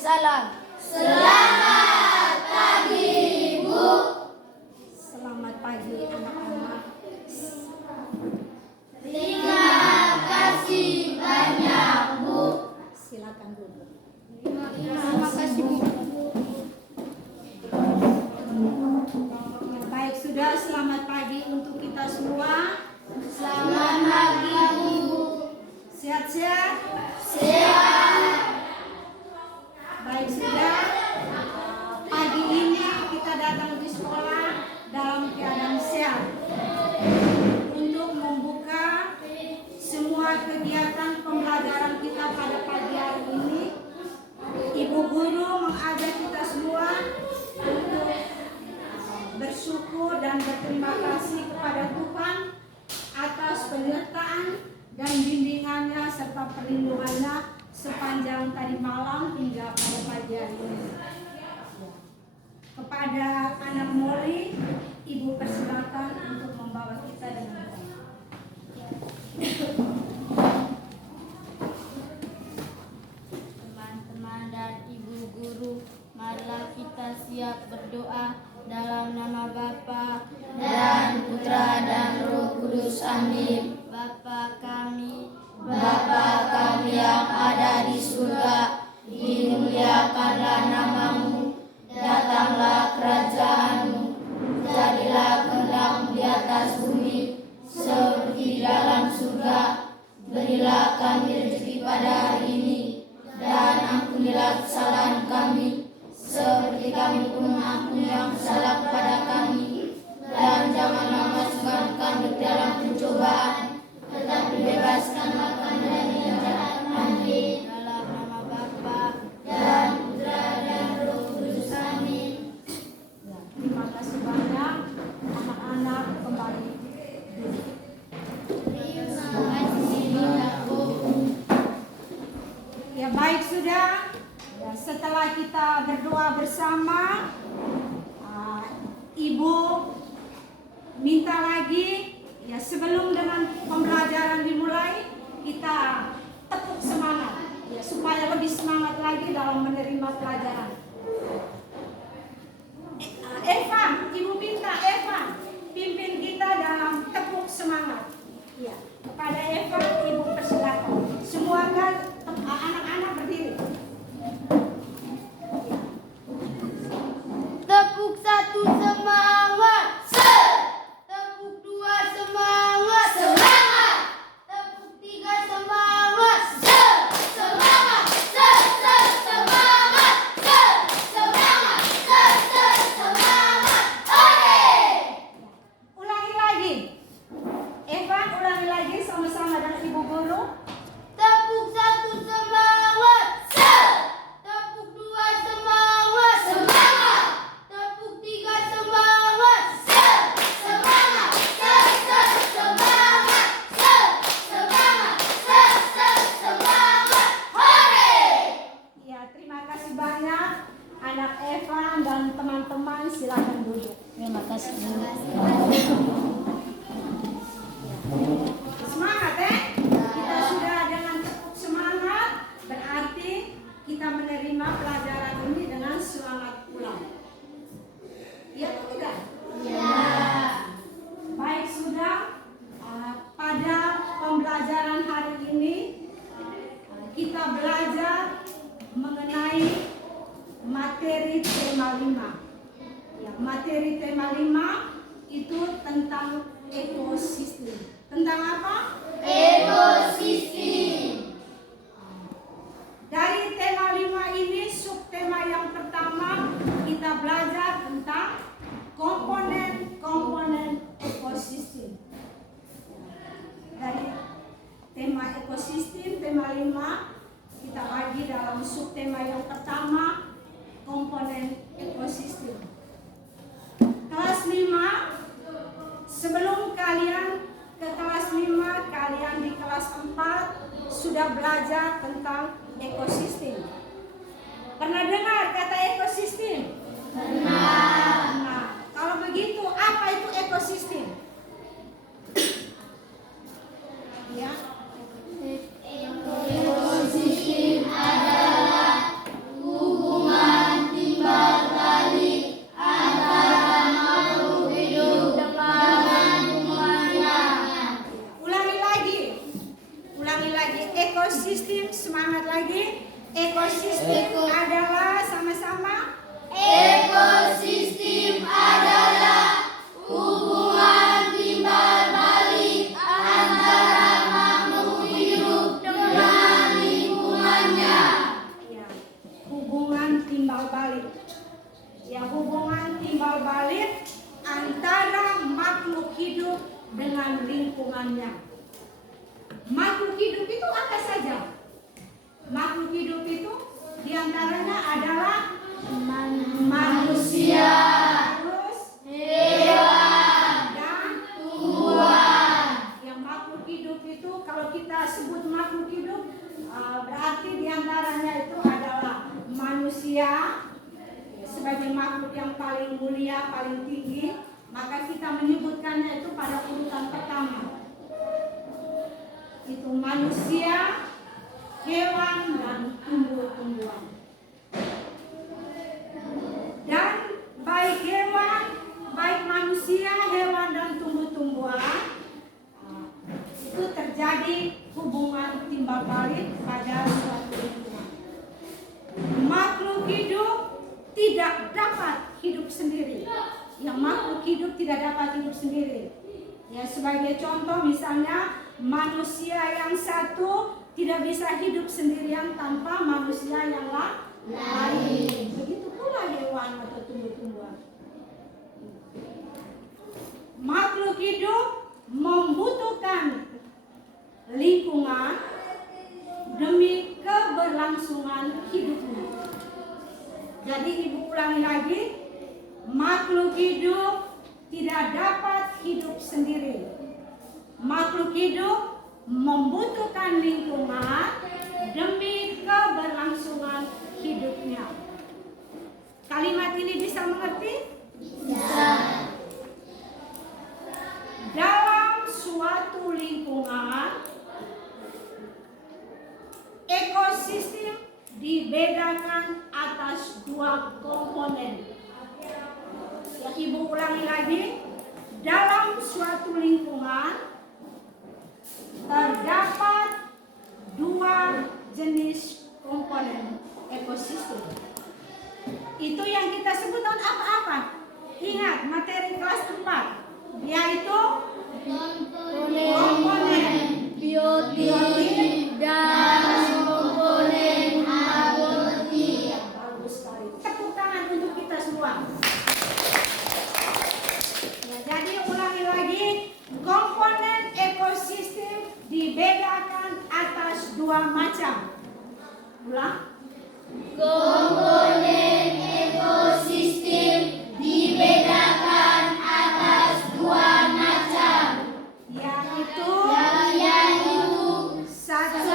salam. Selamat pagi, Ibu. Selamat pagi anak-anak. Terima kasih banyak, Bu. Silakan duduk. Terima kasih, Bu. Ya, baik, sudah selamat pagi untuk kita semua. Selamat pagi, Ibu. Sehat-sehat? Sehat. Baik, sudah. Pagi ini kita datang di sekolah dalam keadaan sehat untuk membuka semua kegiatan pembelajaran kita pada pagi hari ini. Ibu guru mengajak kita semua untuk bersyukur dan berterima kasih kepada Tuhan atas penyertaan dan bimbingannya serta perlindungannya sepanjang tadi malam hingga pada pagi hari ini. Kepada anak Molly, Ibu persilakan untuk membawa kita dengan doa. Teman-teman dan ibu guru, marilah kita siap berdoa dalam nama Bapa Dan Putra dan Roh Kudus. Amin. Bapa kami yang ada di surga, dimuliakanlah namamu, datanglah kerajaanmu, jadilah kehendakmu di atas bumi, seperti di dalam surga. Berilah kami rezeki pada hari ini, dan ampunilah kesalahan kami, seperti kami pun mengampuni yang bersalah kepada kami. Dan janganlah masukkan kami ke dalam pencobaan, tetapi bebaskanlah kami dari yang jahat. Amin. dalam nama Bapa Dan Putra dan Roh Kudus. Amin. Ya, terima kasih banyak anak-anak, kembali duduk. Ya, baik, sudah. Ya, setelah kita berdoa bersama, Ibu minta lagi, ya, sebelum dengan pembelajaran dimulai, kita tepuk semangat, ya, supaya lebih semangat lagi dalam menerima pelajaran. Eva, Ibu minta Eva pimpin kita dalam tepuk semangat. Ya, kepada Eva, Ibu persilakan. Semua kan anak-anak berdiri. tepuk satu semangat, tepuk dua semangat, tepuk tiga semangat, Semangat, semangat, hore! Ulangi lagi. Eva, ulangi lagi sama-sama dengan Ibu guru. tepuk satu semangat, tepuk dua semangat, tepuk tiga semangat, Semangat, semangat, hore! Ya, terima kasih banyak anak Eva dan teman-teman, silakan duduk. terima kasih. Semangat, kita sudah dengan tepuk semangat, berarti kita menerima pelajaran ini dengan semangat pulang. Iya atau tidak? Ya. Baik, sudah. Pada pembelajaran hari ini kita belajar mengenai materi tema 5. Ya, materi tema 5 itu tentang ekosistem. Tentang apa? Ekosistem. Dari tema 5 ini, subtema yang pertama kita belajar tentang komponen-komponen ekosistem. Dari tema ekosistem, tema 5, kita bagi dalam subtema yang pertama, komponen ekosistem. Kelas 5, sebelum kalian ke kelas 5, kalian di kelas 4 sudah belajar tentang ekosistem. Pernah dengar kata ekosistem? Pernah. Nah, kalau begitu apa itu ekosistem? Ya. Ekosistem adalah semangat lagi. Ekosistem adalah sama-sama. Ekosistem adalah hubungan timbal balik antara makhluk hidup dengan lingkungannya. Ya, hubungan timbal balik. Ya, hubungan timbal balik antara makhluk hidup dengan lingkungannya. Makhluk hidup itu apa saja? Makhluk hidup itu diantaranya adalah manusia, terus Hewan, dan tumbuhan. yang makhluk hidup itu kalau kita sebut makhluk hidup berarti diantaranya itu adalah manusia sebagai makhluk yang paling mulia, paling tinggi, maka kita menyebutkannya itu pada urutan pertama. Itu manusia, hewan, dan tumbuh-tumbuhan. Dan baik hewan, baik manusia, hewan, dan tumbuh-tumbuhan itu terjadi hubungan timbal balik pada suatu lingkungan. Makhluk hidup tidak dapat hidup sendiri. Yang makhluk hidup tidak dapat hidup sendiri. Ya, sebagai contoh misalnya manusia yang satu tidak bisa hidup sendirian tanpa manusia yang lain. Begitu pula hewan atau tumbuh-tumbuhan. Makhluk hidup membutuhkan lingkungan demi keberlangsungan hidupnya. Jadi ibu ulangi lagi, makhluk hidup tidak dapat hidup sendiri. Makhluk hidup membutuhkan lingkungan demi keberlangsungan hidupnya. Kalimat ini bisa mengerti? Bisa. Dalam suatu lingkungan, ekosistem dibedakan atas dua komponen. Ya, ibu ulangi lagi. Dalam suatu lingkungan terdapat dua jenis komponen ekosistem. Itu yang kita sebutkan apa-apa? Ingat materi kelas 4, yaitu komponen biotik dan komponen abiotik. Bagus sekali. Tepuk tangan untuk kita semua. Ya, jadi ulangi lagi, komponen ekosistem dibedakan atas dua macam. Ulang. Komponen ekosistem dibedakan atas dua macam, Yaitu satu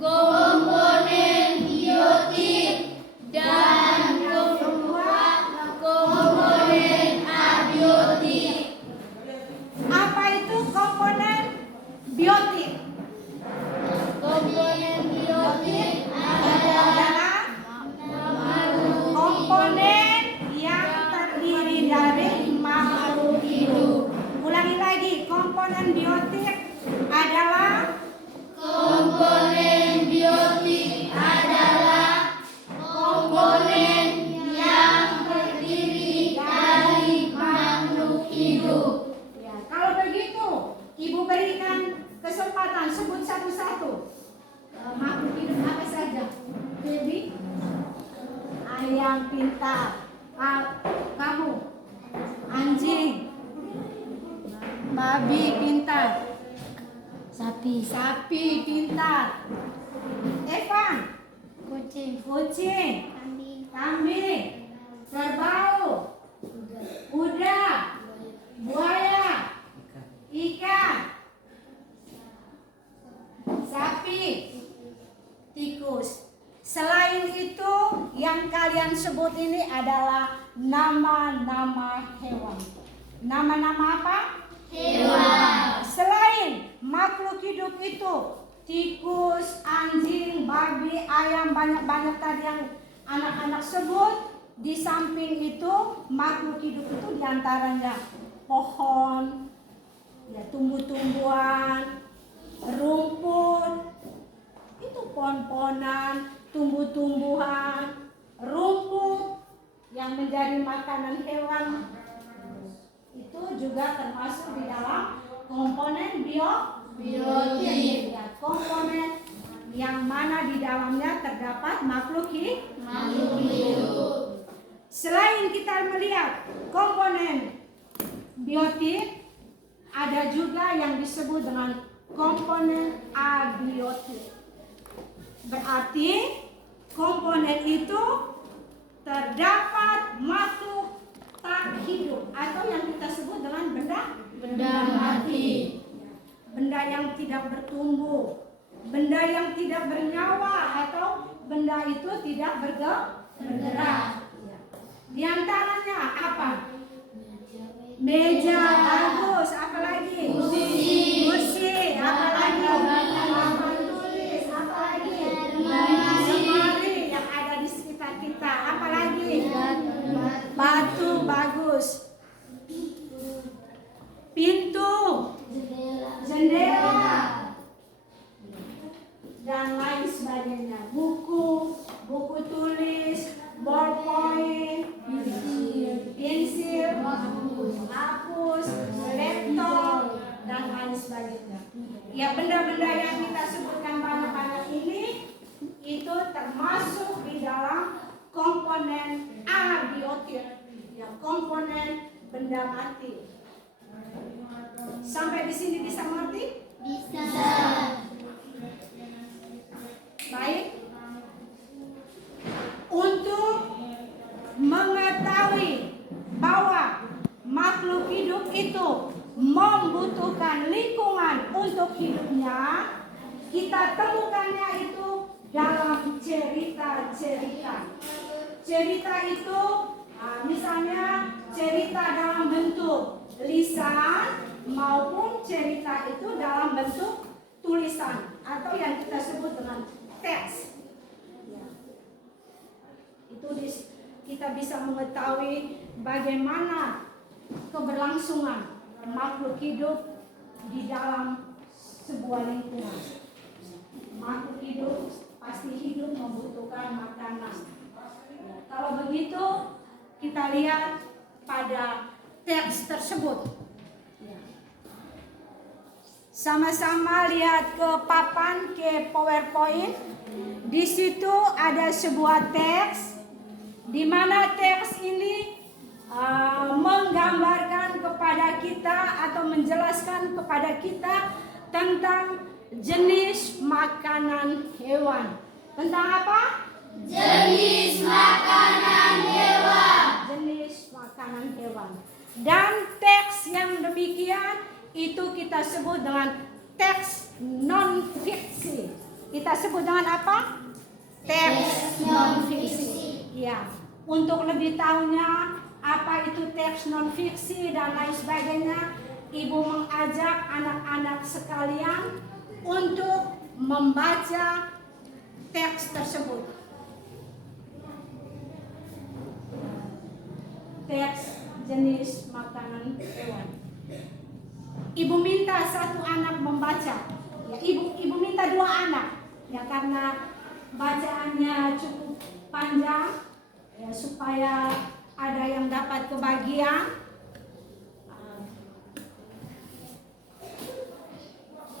komponen biotik dan komponen abiotik. apa itu komponen biotik? Komponen biotik adalah Komponen yang terdiri dari makhluk hidup. Ulangi lagi, komponen biotik adalah komponen biotik adalah komponen yang terdiri dari makhluk hidup. ya, kalau begitu, ibu berikan kesempatan sebut satu-satu. Makhluk hidup apa saja? Baby, ayam pintar, kamu, anjing, babi pintar, sapi pintar, Evan, kucing, kambing, kerbau, kuda, buaya, ikan, sapi, tikus. Selain itu, yang kalian sebut ini adalah nama-nama hewan. Nama-nama apa? Hewan. Selain makhluk hidup itu, tikus, anjing, babi, ayam, banyak-banyak tadi yang anak-anak sebut. Di samping itu, makhluk hidup itu diantaranya pohon, ya, tumbuh-tumbuhan, rumput. Itu pohon pohon-pohonan, tumbuh-tumbuhan, rumput yang menjadi makanan hewan, itu juga termasuk di dalam komponen biotik. Ya, komponen yang mana di dalamnya terdapat makhluk hidup. Selain kita melihat komponen biotik, ada juga yang disebut dengan komponen abiotik. Berarti komponen itu terdapat makhluk tak hidup atau yang kita sebut dengan benda mati. Benda yang tidak bertumbuh, benda yang tidak bernyawa, atau benda itu tidak bergerak. Di antaranya apa? Meja, bagus. Apa lagi? Kursi. Apa lagi? Papan tulis. Apa lagi? Lemari yang ada di sekitar kita. Apa lagi? Batu, bagus. Pintu, jendela, dan lain sebagainya. Buku tulis, ballpoint, pensil, hapus, laptop, dan lain sebagainya. Ya, benda-benda yang kita sebutkan banyak-banyak ini itu termasuk di dalam komponen abiotik, ya, komponen benda mati. Sampai di sini bisa mengerti? Bisa. Baik. Untuk mengetahui bahwa makhluk hidup itu membutuhkan lingkungan untuk hidupnya, kita temukannya itu dalam cerita-cerita. Cerita itu misalnya cerita dalam bentuk lisan maupun cerita itu dalam bentuk tulisan atau yang kita sebut dengan teks. Itu kita bisa mengetahui bagaimana keberlangsungan makhluk hidup di dalam sebuah lingkungan. Makhluk hidup pasti hidup membutuhkan makanan. Kalau begitu kita lihat pada teks tersebut. Sama-sama lihat ke papan, ke PowerPoint. Di situ ada sebuah teks, di mana teks ini menggambarkan kepada kita atau menjelaskan kepada kita tentang jenis makanan hewan. Tentang apa? Jenis makanan hewan. Jenis makanan hewan. Dan teks yang demikian itu kita sebut dengan teks non-fiksi. Kita sebut dengan apa? Teks non-fiksi. Ya, untuk lebih tahunya apa itu teks non-fiksi dan lain sebagainya, Ibu mengajak anak-anak sekalian untuk membaca teks tersebut. Teks jenis makanan hewan. Ibu minta satu anak membaca. Ya, ibu minta dua anak. Ya, karena bacaannya cukup panjang, ya, supaya ada yang dapat kebagian.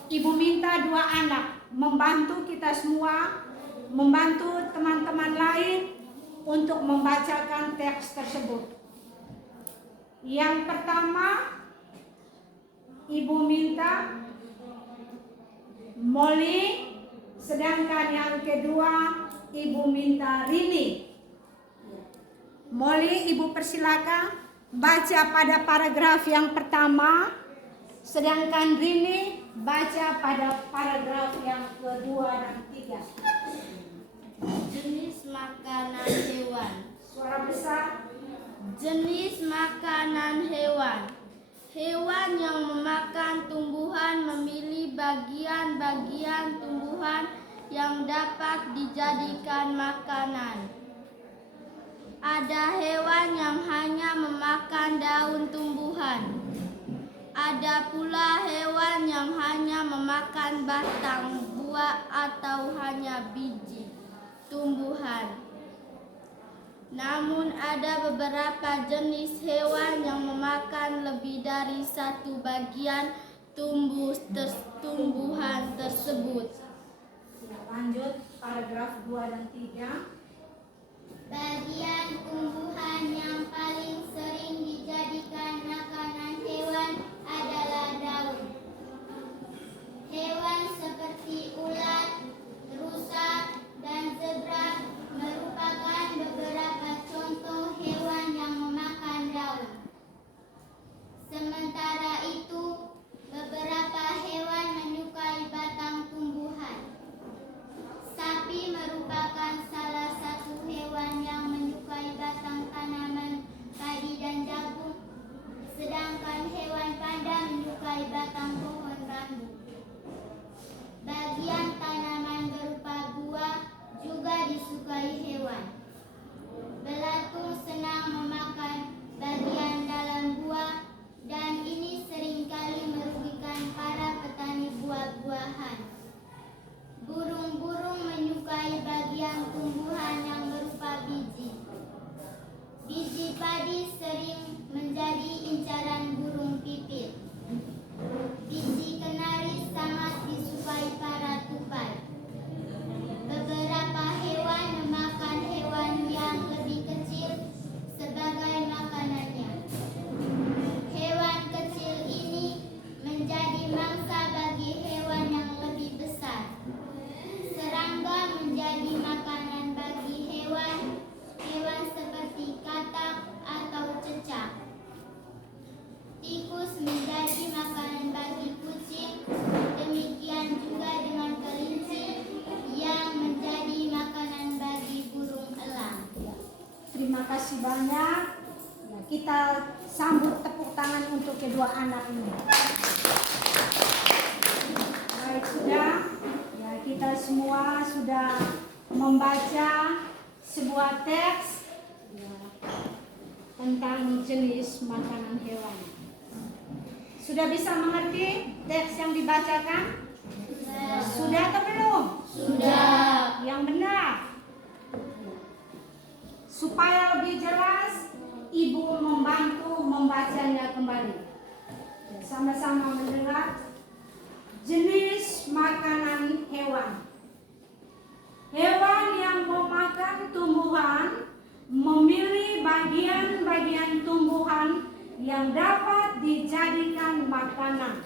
Ibu minta dua anak membantu kita semua, membantu teman-teman lain untuk membacakan teks tersebut. Yang pertama, Ibu minta Molly, sedangkan yang kedua Ibu minta Rini. Molly, Ibu persilakan baca pada paragraf yang pertama, sedangkan Rini baca pada paragraf yang kedua dan ketiga. Jenis makanan hewan. Suara besar. Jenis makanan hewan. Hewan yang memakan tumbuhan memilih bagian-bagian tumbuhan yang dapat dijadikan makanan. Ada hewan yang hanya memakan daun tumbuhan. Ada pula hewan yang hanya memakan batang, buah, atau hanya biji tumbuhan. Namun ada beberapa jenis hewan yang memakan lebih dari satu bagian tumbuhan tersebut. Lanjut paragraf 2 dan 3. Bagian tumbuhan yang paling sering dijadikan makanan hewan adalah daun. Hewan seperti ulat, rusa, dan zebra merupakan beberapa contoh hewan yang memakan daun. Sementara itu, beberapa hewan menyukai batang tumbuhan. Sapi merupakan salah satu hewan yang menyukai batang tanaman padi dan jagung, sedangkan hewan panda menyukai batang pohon bambu. Bagian tanaman berupa buah juga disukai hewan. Belatung senang memakan bagian dalam buah, dan ini seringkali merugikan para petani buah-buahan. Burung-burung menyukai bagian tumbuhan yang berupa biji. Biji padi sering menjadi incaran burung pipit. Biji kenari sangat disukai para tupai. Beberapa hewan memakan hewan yang lebih kecil sebagai makanannya. Hewan kecil ini menjadi mangsa bagi hewan yang lebih besar. Serangga menjadi makanan bagi hewan seperti katak atau cecak. Tikus menjadi makanan bagi kucing, demikian juga dengan kelinci yang menjadi makanan bagi burung elang. Terima kasih banyak. Ya, kita sambut tepuk tangan untuk kedua anak ini. Baik, sudah. Ya, kita semua sudah membaca sebuah teks tentang jenis makanan hewan. Sudah bisa mengerti teks yang dibacakan? Sudah atau belum? Sudah. Yang benar. Supaya lebih jelas, Ibu membantu membacanya kembali. Sama-sama mendengar. Jenis makanan hewan. Hewan yang memakan tumbuhan memilih bagian-bagian tumbuhan yang dapat dijadikan makanan.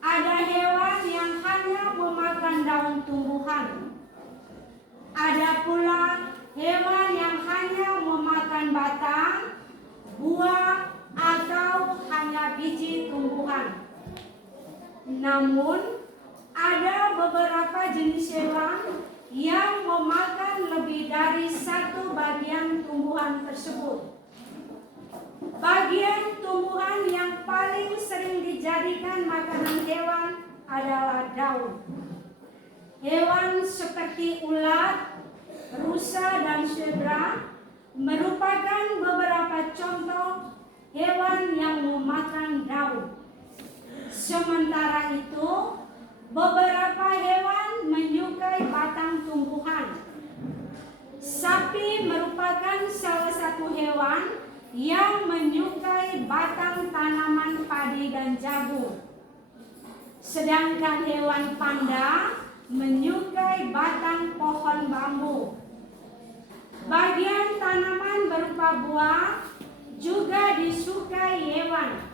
Ada hewan yang hanya memakan daun tumbuhan. Ada pula hewan yang hanya memakan batang, buah, atau hanya biji tumbuhan. Namun, ada beberapa jenis hewan yang memakan lebih dari satu bagian tumbuhan tersebut. Bagian tumbuhan yang paling sering dijadikan makanan hewan adalah daun. Hewan seperti ulat, rusa, dan zebra merupakan beberapa contoh hewan yang memakan daun. Sementara itu, beberapa hewan menyukai batang tumbuhan. Sapi merupakan salah satu hewan yang menyukai batang tanaman padi dan jagung. Sedangkan hewan panda menyukai batang pohon bambu. Bagian tanaman berupa buah juga disukai hewan.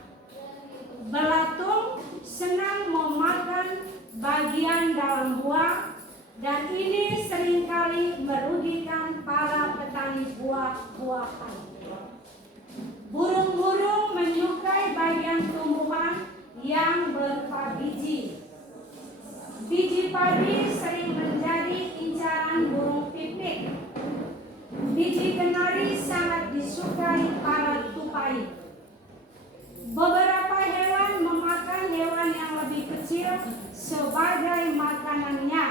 Belatung senang memakan bagian dalam buah, dan ini seringkali merugikan para petani buah-buahan. Burung-burung menyukai bagian tumbuhan yang berupa biji. Biji padi sering menjadi incaran burung pipit. Biji kenari sangat disukai para tupai. Beberapa hewan memakan hewan yang lebih kecil sebagai makanannya.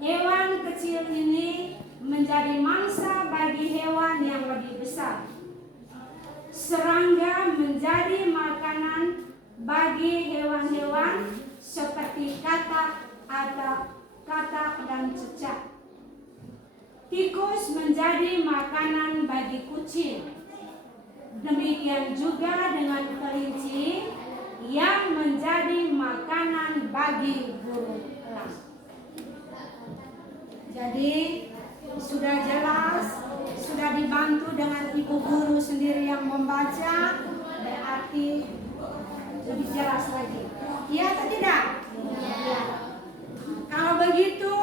Hewan kecil ini menjadi mangsa bagi hewan yang lebih besar. Serangga menjadi makanan bagi katak dan cecak. Tikus menjadi makanan bagi kucing. Demikian juga dengan kelinci yang menjadi makanan bagi burung elang. Jadi sudah jelas, sudah dibantu dengan ibu guru sendiri yang membaca, berarti lebih jelas lagi. Iya atau tidak? Iya. Kalau begitu,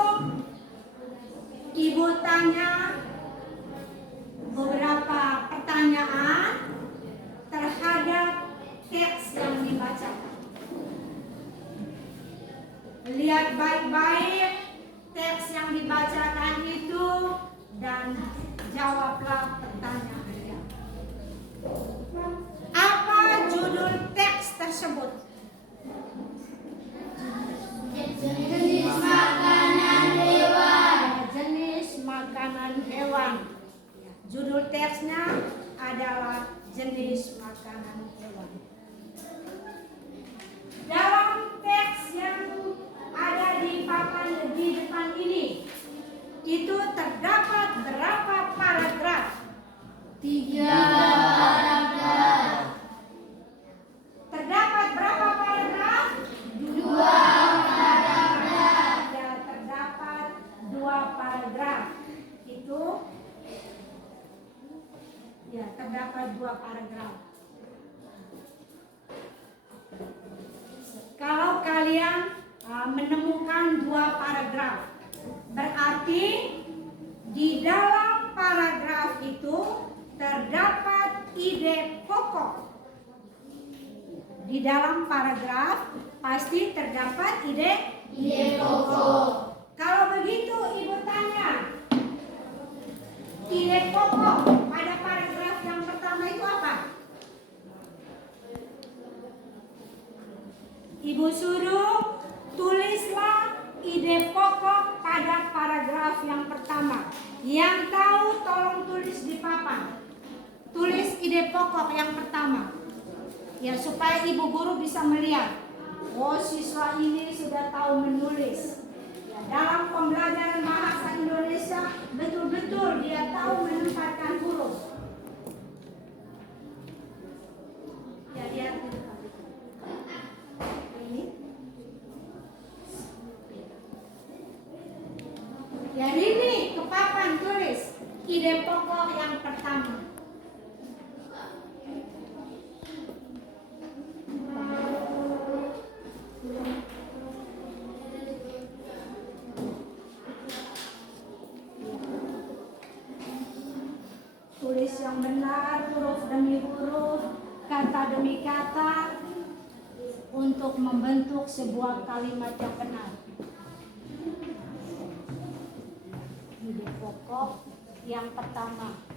ibu tanya beberapa pertanyaan terhadap teks yang dibacakan. Lihat baik-baik teks yang dibacakan itu dan jawablah pertanyaannya. Apa judul teks tersebut? Jenis makanan hewan. Jenis makanan hewan. Judul teksnya adalah jenis makanan hewan. Dalam teks yang ada di papan di depan ini, itu terdapat berapa paragraf? 3 paragraf. Terdapat berapa paragraf? 2 paragraf. Ya, terdapat 2 paragraf. Itu ya, terdapat 2 paragraf. Kalau kalian menemukan 2 paragraf, berarti di dalam paragraf itu terdapat ide pokok. Di dalam paragraf pasti terdapat ide pokok. Kalau begitu ibu tanya, ide pokok pada paragraf yang pertama itu apa? Ibu suruh tulislah ide pokok pada paragraf yang pertama. Yang tahu tolong tulis di papan. Tulis ide pokok yang pertama. Ya, supaya ibu guru bisa melihat. Oh, siswa ini sudah tahu menulis. Ya, dalam pembelajaran bahasa Indonesia betul-betul dia tahu menempatkan huruf. Ya, lihat ini. Ya, ini ke papan tulis ide pokok yang pertama. Tulis yang benar, huruf demi huruf, kata demi kata, untuk membentuk sebuah kalimat yang benar. Ide pokok yang pertama.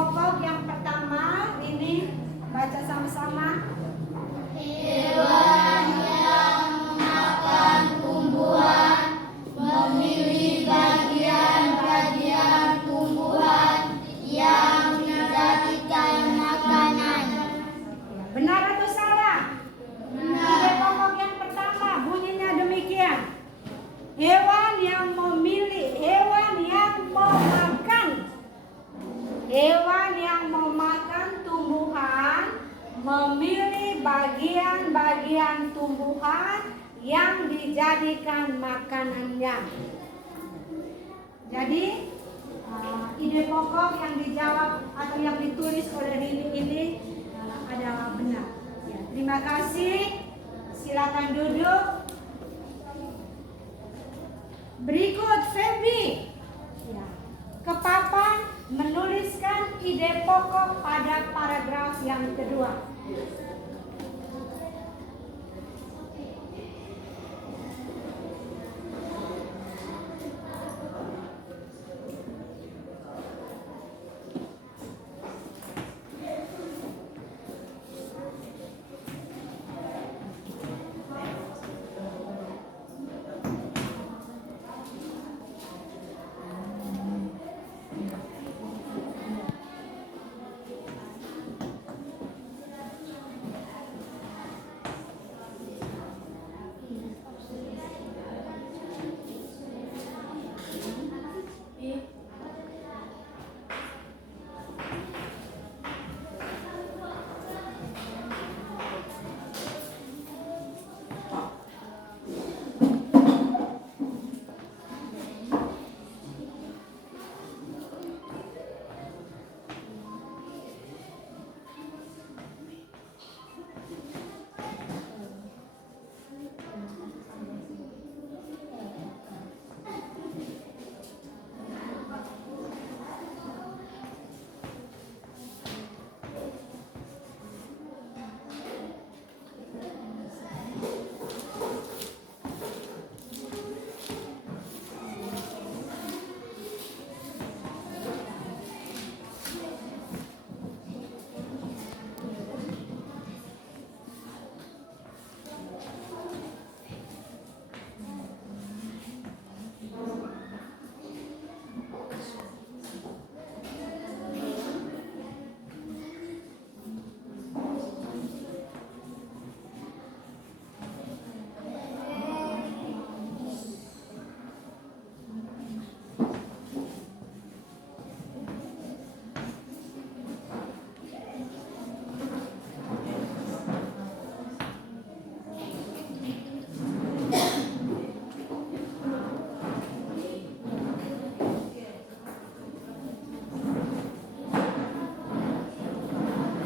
pokok yang pertama ini baca sama-sama. Hewan yang memakan tumbuhan memilih bagian-bagian tumbuhan yang dijadikan makanan. Benar atau salah? Benar. Ide pokok yang pertama bunyinya demikian. Hewan yang memakan tumbuhan memilih bagian-bagian tumbuhan yang dijadikan makanannya. Jadi ide pokok yang dijawab atau yang ditulis oleh Rini ini adalah benar. Ya, terima kasih. Silakan duduk. Berikut Feby. Ya, ke papan menuliskan ide pokok pada paragraf yang kedua.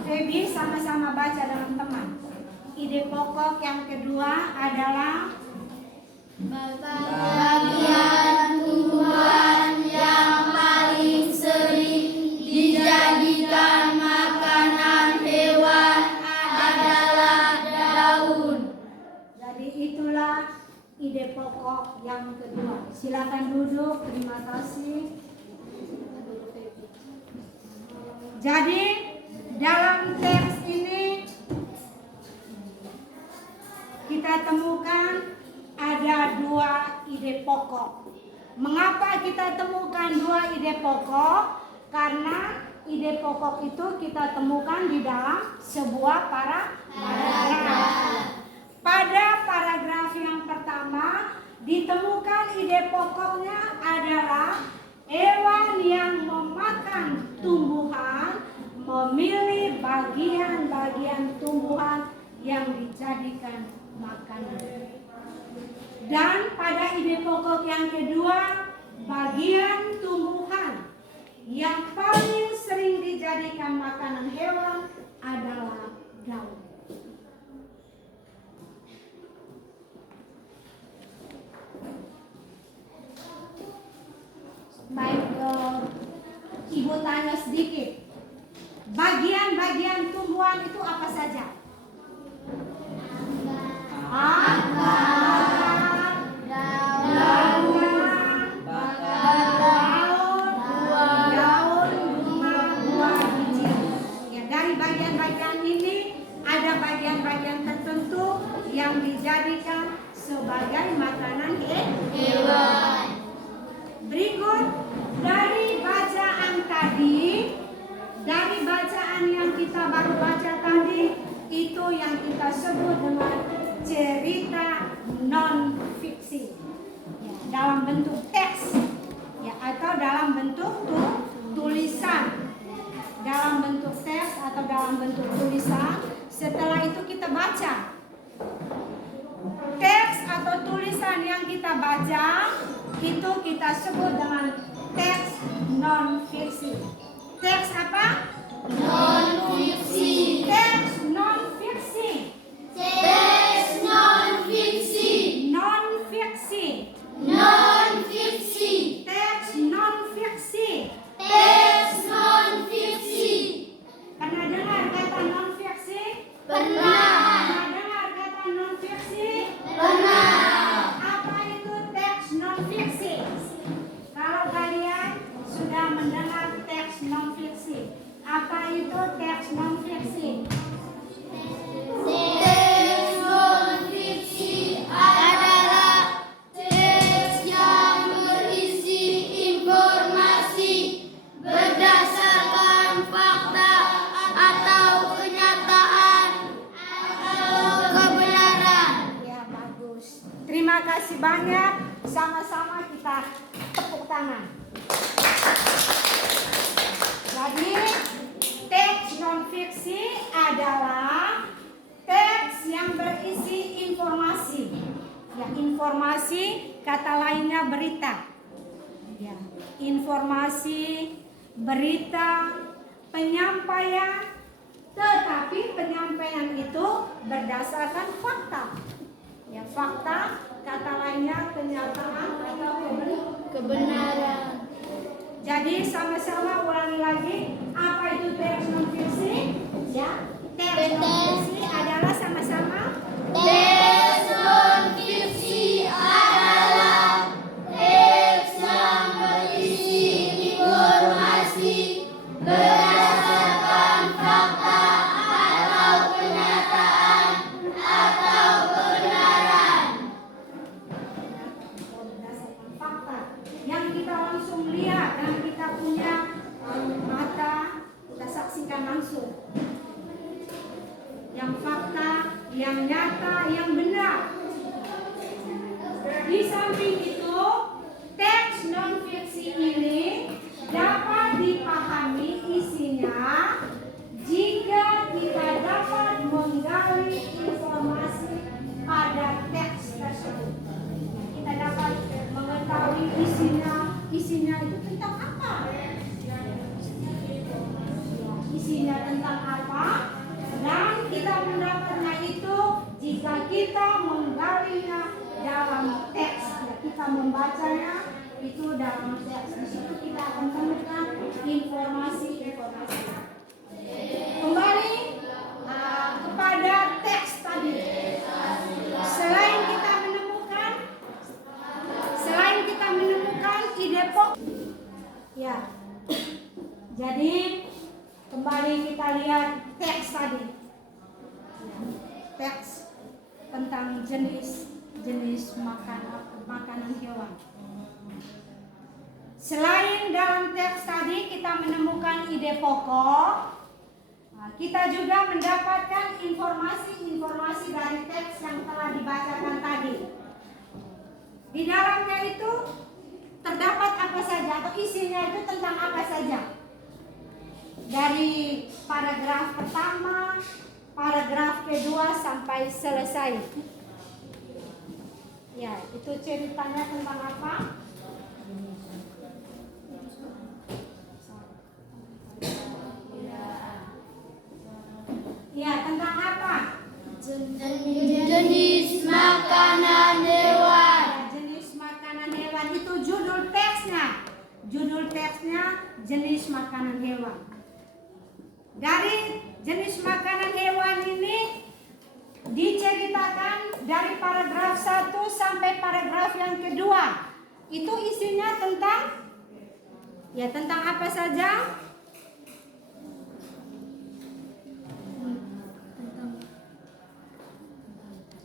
Feby sama-sama baca dengan teman. Ide pokok yang kedua adalah Bagian tumbuhan yang paling sering dijadikan makanan hewan adalah daun. Jadi itulah ide pokok yang kedua. Silakan duduk, terima kasih. Jadi dalam teks ini kita temukan ada dua ide pokok. Mengapa kita temukan dua ide pokok? Karena ide pokok itu kita temukan di dalam sebuah paragraf. Pada paragraf yang pertama ditemukan ide pokoknya adalah hewan yang memakan tumbuhan memilih bagian-bagian tumbuhan yang dijadikan makanan. Dan pada ide pokok yang kedua, bagian tumbuhan yang paling sering dijadikan makanan hewan adalah daun. Baik, Ibu tanya sedikit. Bagian-bagian tumbuhan itu apa saja? Akar, daun, bunga, buah, sebagai makanan hewan. Berikut dari bacaan tadi, dari bacaan yang kita baru baca tadi, itu yang kita sebut dengan cerita non fiksi, ya, dalam bentuk teks, ya, atau dalam bentuk tulisan, dalam bentuk teks atau dalam bentuk tulisan. Setelah itu kita baca teks atau tulisan yang kita baca, itu kita sebut dengan teks non fiksi. Teks apa? Non-fiksi. Teks non fiksi. Teks non-fiksi. Non-fiksi. Non-fiksi. Teks non-fiksi. Teks non-fiksi. Pernah dengar kata non-fiksi? Pernah. Pernah dengar kata non-fiksi? Pernah. Apa itu teks non-fiksi? Kalau kalian sudah mendengar teks non-fiksi, apa itu teks non-fiksi? Teks non-fiksi adalah teks yang berisi informasi berdasarkan fakta atau kenyataan atau kebenaran. Ya, bagus. Terima kasih banyak. Sama-sama kita tepuk tangan. Jadi, teks non-fiksi adalah teks yang berisi informasi. Ya, informasi, kata lainnya berita. Ya, informasi, berita, penyampaian, tetapi penyampaian itu berdasarkan fakta. Ya, fakta, kata lainnya kenyataan atau Kebenaran. Jadi sama-sama ulangi lagi, apa itu teks non-fiksi? Ya, teks non-fiksi adalah sama-sama Teks non-fiksi adalah teks yang berisi informasi berdasarkan fakta atau kenyataan atau kebenaran. berdasarkan fakta yang kita langsung lihat dan kita punya mata, kita saksikan langsung. Yang fakta, yang nyata, yang benar. Di samping itu, teks non-fiksi ini dapat dipahami isinya jika kita dapat menggali informasi pada teks tersebut. Kita dapat mengetahui isinya itu tentang apa? Isinya tentang apa? Dan kita mendapatnya itu jika kita menggalinya dalam teks. Kita membacanya itu dalam teks. Di situ kita akan menemukan informasi-informasi. Kembali kepada teks tadi. Selain kita menemukan ide pokok, ya. Jadi kembali kita lihat teks tadi. Teks tentang jenis makanan hewan. Selain dalam teks tadi kita menemukan ide pokok, kita juga mendapatkan informasi-informasi dari teks yang telah dibacakan tadi. Di dalamnya itu terdapat apa saja atau isinya itu tentang apa saja. Dari paragraf pertama, paragraf kedua sampai selesai. Ya, itu ceritanya tentang apa? Ya, tentang apa? Jenis makanan hewan. Ya, jenis makanan hewan itu judul teksnya. Judul teksnya jenis makanan hewan. Dari jenis makanan hewan ini diceritakan dari paragraf 1 sampai paragraf yang kedua. Itu isinya tentang apa saja?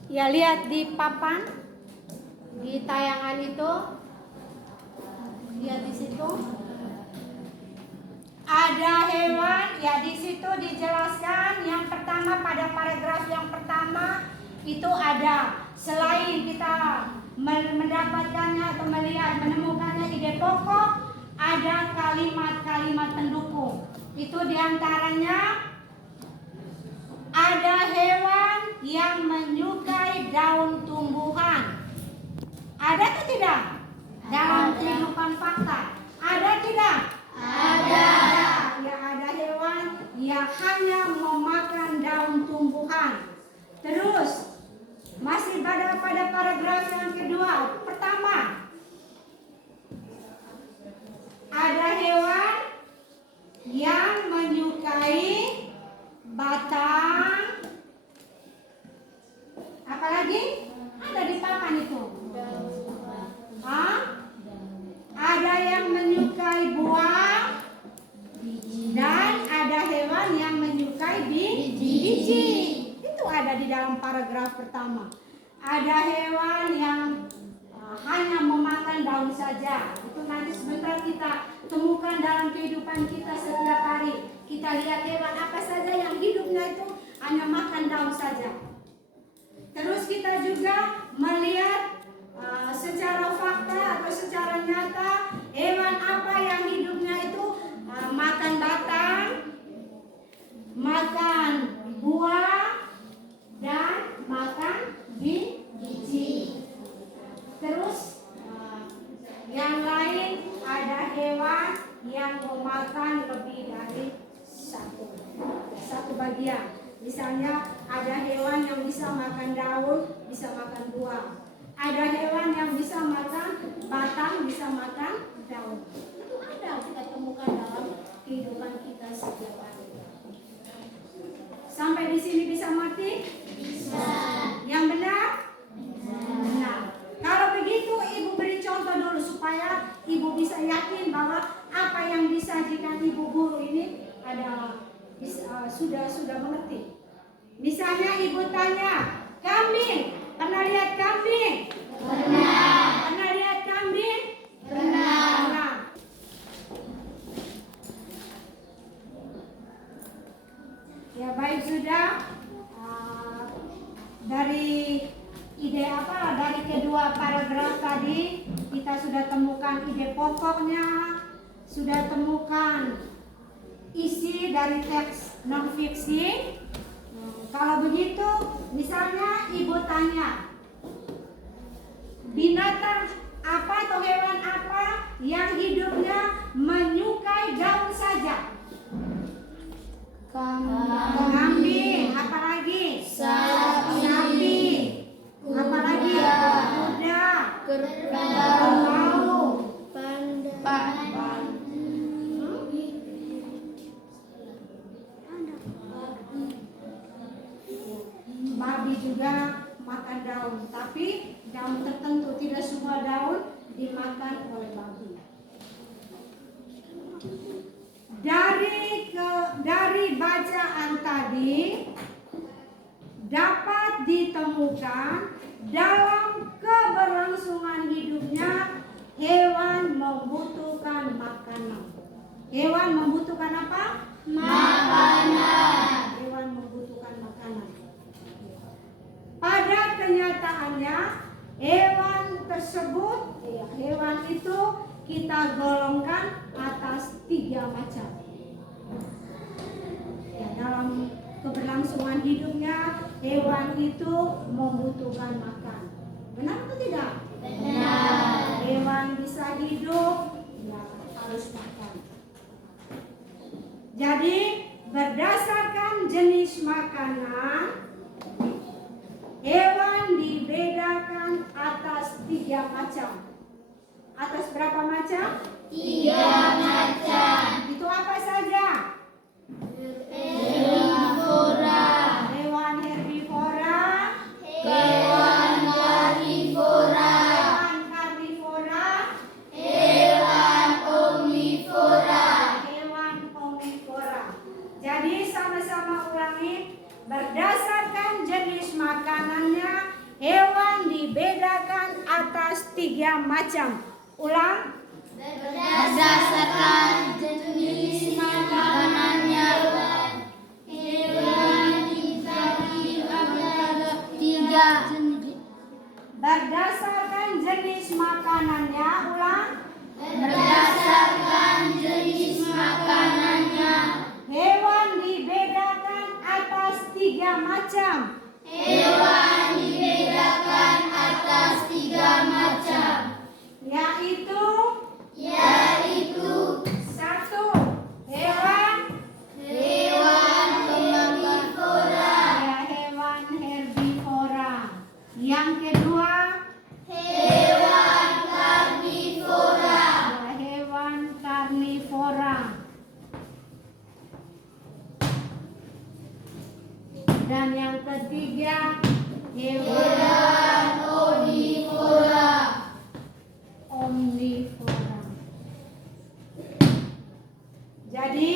Ya, lihat di papan. di tayangan itu. Lihat di situ. Ada hewan, ya di situ dijelaskan yang pertama pada paragraf yang pertama itu ada, selain kita mendapatkannya atau melihat menemukannya ide pokok, ada kalimat-kalimat pendukung. Itu diantaranya ada hewan yang menyukai daun tumbuhan. Ada atau tidak? Dalam kehidupan fakta. Ada tidak? Ada. Ya, ada hewan yang hanya memakan daun tumbuhan. Terus masih pada paragraf yang kedua. Pertama, ada hewan yang menyukai batang. Apalagi? Ada di papan itu. Ada yang menyukai buah dan ada hewan yang menyukai biji. Itu ada di dalam paragraf pertama. Ada hewan yang hanya memakan daun saja. Itu nanti sebentar kita temukan dalam kehidupan kita setiap hari. Kita lihat hewan apa saja yang hidupnya itu hanya makan daun saja. Terus kita juga melihat secara fakta atau secara nyata hewan apa yang hidupnya itu makan batang, makan buah, dan makan biji. Terus yang lain ada hewan yang memakan lebih dari satu bagian. Misalnya ada hewan yang bisa makan daun, bisa makan buah. Ada hewan yang bisa makan batang, bisa makan daun. Itu ada kita temukan dalam kehidupan kita setiap hari. Sampai di sini bisa mati? Bisa. Yang benar? Benar. Kalau begitu ibu beri contoh dulu supaya ibu bisa yakin bahwa apa yang disajikan ibu guru ini adalah sudah mengerti. Misalnya ibu tanya, kambing, pernah lihat kambing? Pernah. Pernah lihat kambing? Pernah. Ya baik, sudah. Dari ide apa? Dari kedua paragraf tadi kita sudah temukan ide pokoknya, sudah temukan isi dari teks non fiksi. Kalau begitu, misalnya ibu tanya, binatang apa atau hewan apa yang hidupnya menyukai daun saja? Kambing, apalagi? Sapi, apalagi? Kuda, kerbau, babi juga makan daun, tapi daun tertentu, tidak semua daun dimakan oleh babi. Dari bacaan tadi dapat ditemukan dalam keberlangsungan hidupnya hewan membutuhkan makanan. Hewan membutuhkan apa? Makanan. Hewan membutuhkan makanan. Pada kenyataannya hewan tersebut, hewan itu kita golongkan atas 3 macam. Ya, dalam keberlangsungan hidupnya hewan itu membutuhkan makan. Benar atau tidak? Benar. Hewan bisa hidup, ya harus makan. Jadi berdasarkan jenis makanan, hewan dibedakan atas 3 macam. Atas berapa macam? 3 macam. Itu apa saja? Herbivora, Hewan herbivora, hewan karnivora, hewan karnivora, hewan omnivora. hewan omnivora. Jadi sama-sama ulangi, berdasarkan jenis makanannya, hewan dibedakan atas 3 macam. Ulang. Berdasarkan jenis makanannya, hewan dibagi ada 3. Berdasarkan jenis makanannya. Ulang. Berdasarkan jenis makanannya, Hewan dibedakan atas 3 macam. hewan dibedakan atas 3 macam, Yaitu 1. Hewan herbivora, hewan herbivora. Yang kedua hewan karnivora, hewan karnivora. Dan yang ketiga hewan omnivora. omnivora. Jadi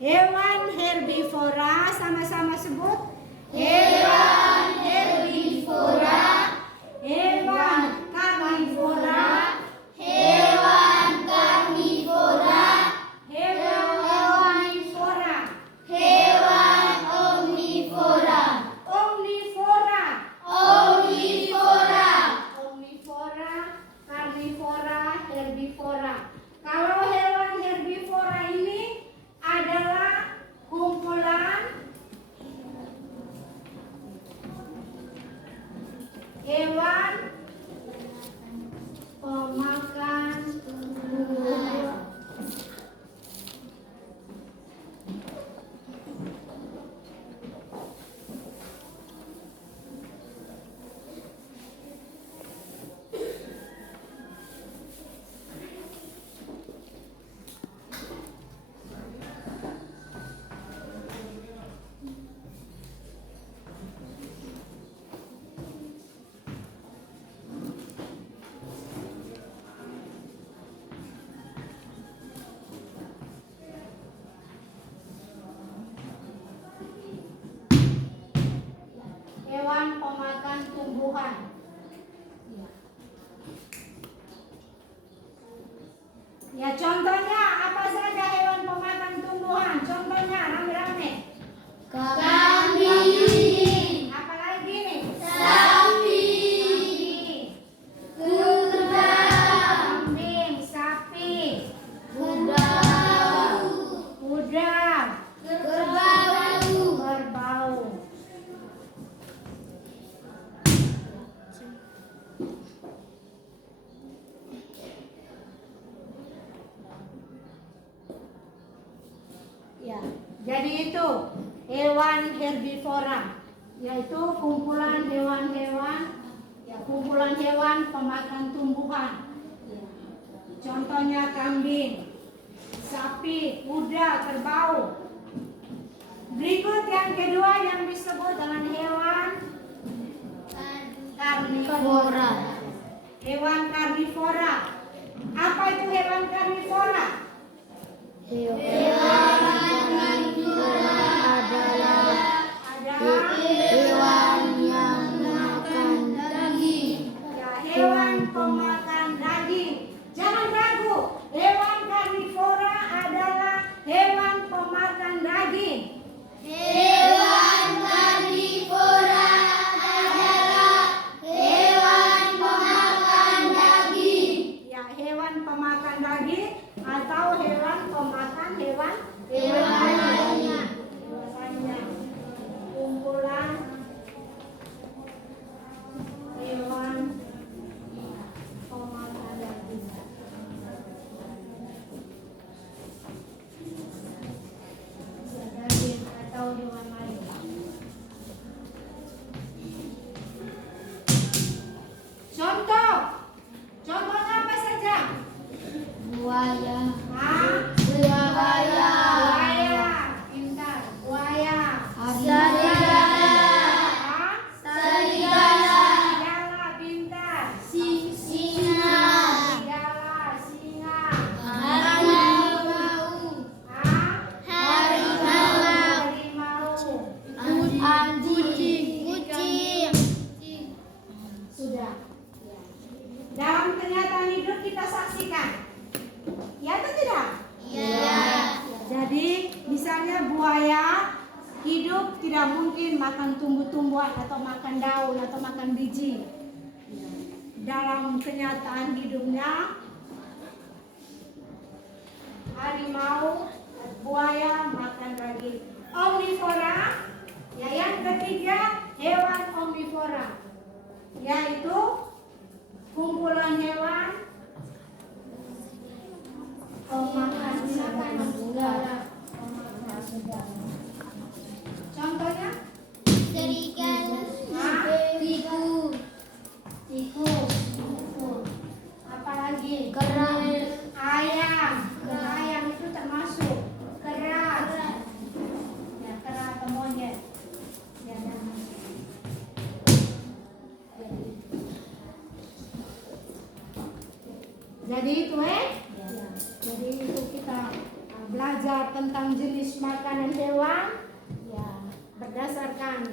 hewan herbivora sama-sama sebut. Hewan herbivora, Hewan karnivora. hewan karnivora, Hewan omnivora. hewan omnivora, Omnivora. omnivora, Omnivora, karnivora, herbivora. Kalau hewan herbivora ini adalah kumpulan hewan pemakan tumbuhan. Hewan pemakan tumbuhan. Ya, contohnya apa saja hewan pemakan tumbuhan? Contohnya rame-rame. kambing, Apalagi nih? sapi, kuda, Kambing, sapi, kuda, kuda, kerbau, kerbau. Ya, jadi itu hewan herbivora, yaitu kumpulan hewan-hewan, ya kumpulan hewan pemakan tumbuhan. Ya. Contohnya kambing, sapi, kuda, kerbau. Berikut yang kedua yang disebut dengan hewan karnivora. Hewan karnivora. Apa itu hewan karnivora? hewan karnivora adalah Adalah hewan yang makan daging, ya, hewan pemakan daging. Jangan ragu, hewan karnivora adalah hewan pemakan daging. hewan karnivora adalah hewan pemakan daging, Ya, hewan pemakan daging atau hewan pemakan hewan lainnya. lainnya. Kumpulan hewan pemakan daging. Daging atau hewan lain. Contohnya apa saja? buaya, Hah? buaya, Buaya, pintar. Buaya. serigala, Hah? serigala, Serigala, pintar. singa, Serigala, singa. harimau, Hah? harimau, Harimau. anjing, kucing, Sudah. Ya. dalam kenyataan hidup kita saksikan. Ya atau tidak? Iya. Jadi misalnya buaya hidup tidak mungkin makan tumbuh-tumbuhan atau makan daun atau makan biji. Dalam kenyataan hidupnya harimau, buaya makan daging. Omnivora, ya yang ketiga hewan omnivora, yaitu kumpulan hewan pemakan segala. Contohnya Serigala. tikus, apalagi Kera. ayam. Ayam itu termasuk kera. Ya, kera atau monyet. Ya, jadi itu jadi itu kita belajar tentang jenis makanan hewan ya berdasarkan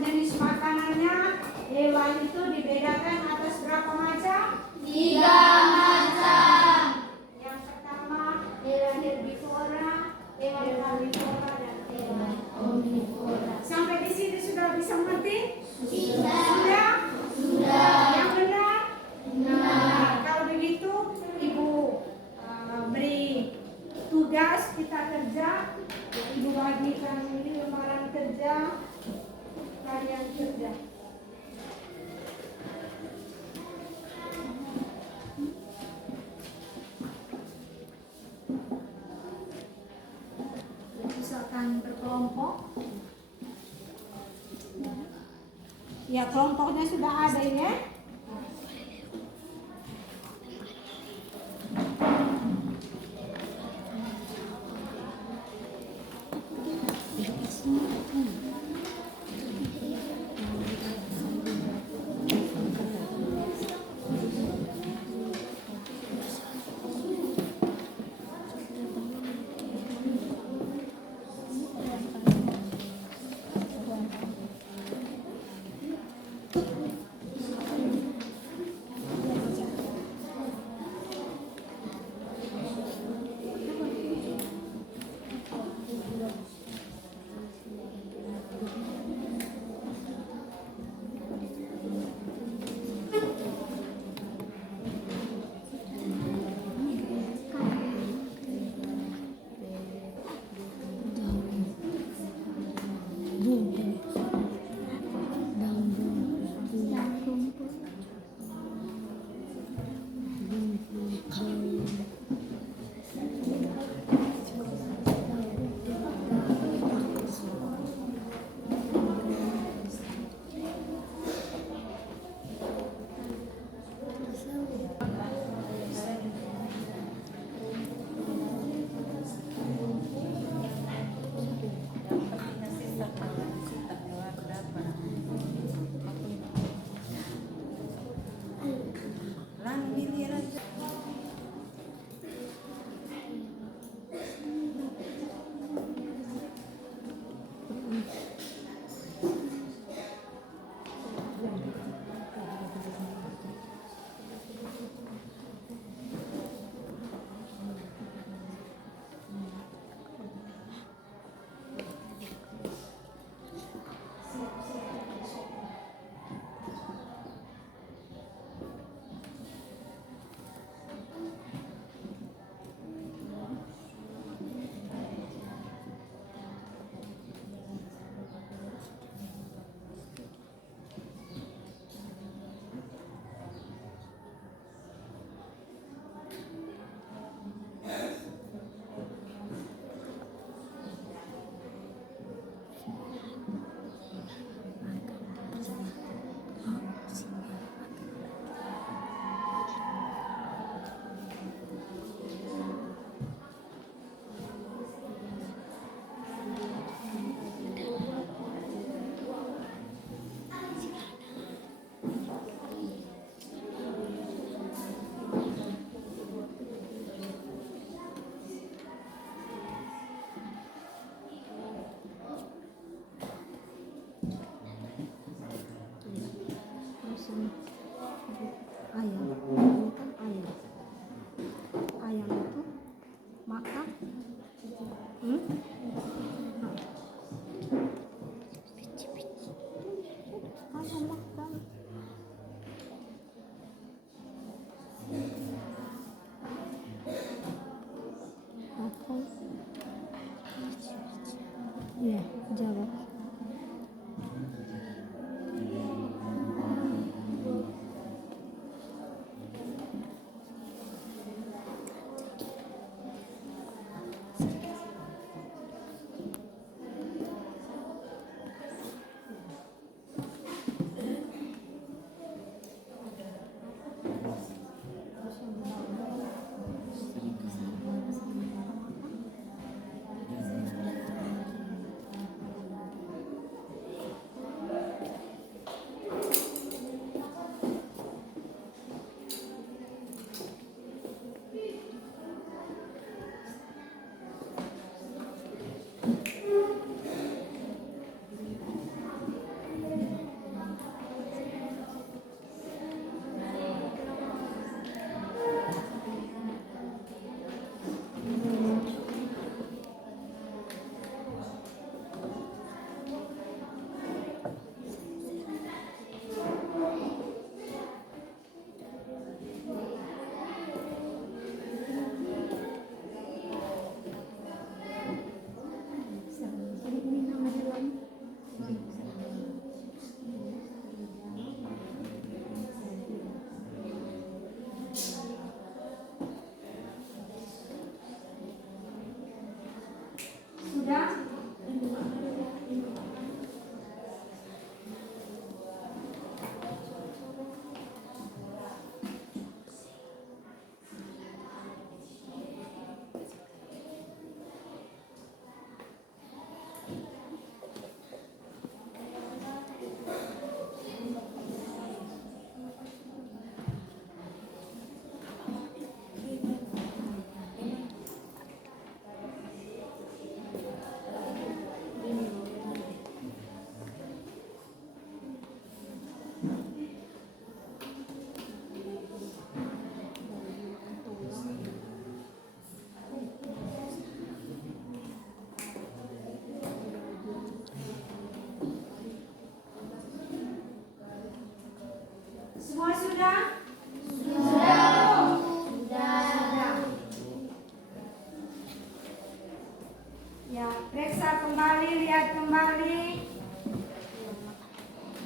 jenis makanannya. Hewan itu dibedakan atas berapa macam? 3 macam. Yang pertama hewan herbivora, hewan karnivora, dan hewan omnivora. Sampai di sini sudah bisa mengerti? Sudah? Yang benar? Nah, kalau begitu Ibu beri tugas kita kerja. Ibu bagikan ini lembaran kerja, kalian kerja. Misalkan berkelompok. Ya, kelompoknya sudah ada ya.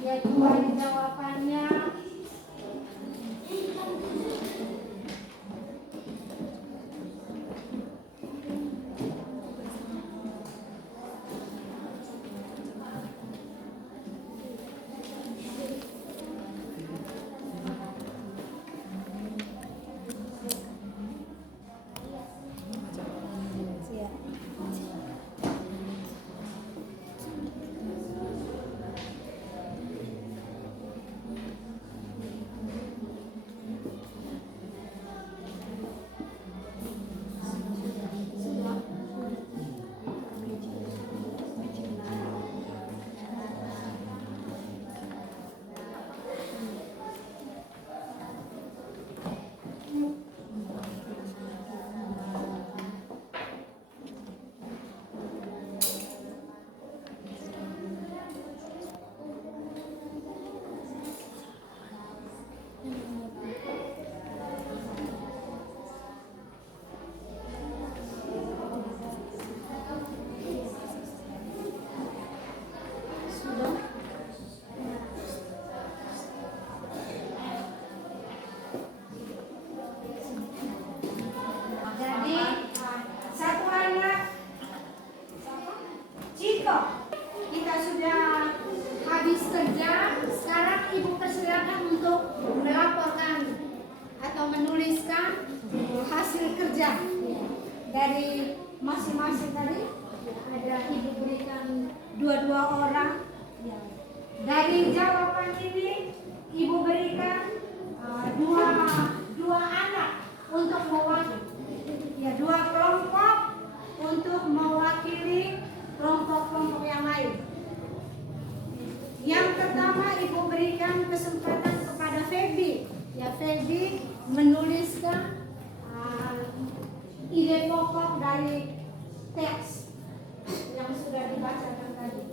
Ya, kembali jawabannya. Jadi satu anak Ciko, kita sudah habis kerja. Sekarang ibu persilakan untuk melaporkan atau menuliskan hasil kerja dari masing-masing tadi. Ada ibu berikan dua orang. Dari jawaban ini ibu berikan dua anak untuk mewakili, ya, dua kelompok untuk mewakili kelompok-kelompok yang lain. Yang pertama ibu berikan kesempatan kepada Feby, ya, Feby menuliskan ide pokok dari teks yang sudah dibacakan tadi.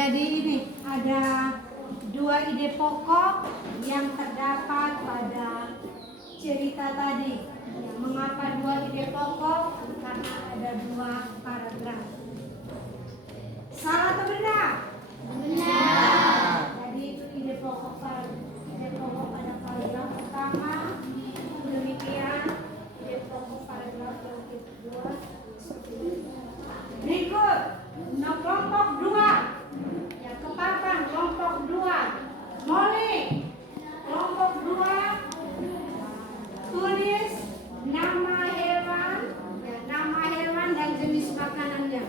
Jadi ini ada dua ide pokok yang terdapat pada cerita tadi. Ya, mengapa dua ide pokok? Karena ada dua paragraf. Salah atau benar? Benar. Jadi itu ide pokok pada paragraf pertama. Demikian ide pokok paragraf yang kedua. Berikut kelompok 2. Ya, kepapan kelompok 2. Molly, kelompok 2 tulis nama hewan, ya, nama hewan dan jenis makanannya.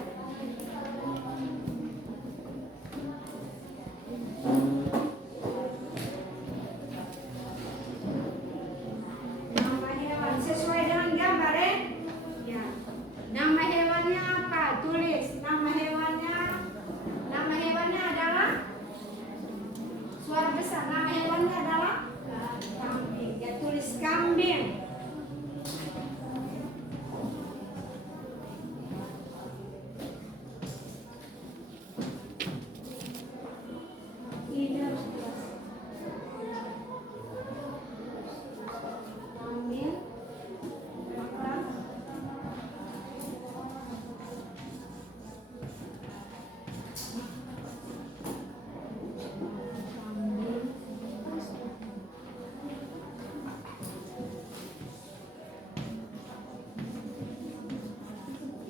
Nama hewan sesuai dengan gambar ya. Ya. Nama hewannya apa? Tulis nama hewannya. Nama hewannya adalah suara besar. Nama hewannya adalah kambing. Ya, tulis kambing. Ini harus jelas. Kambing. Maka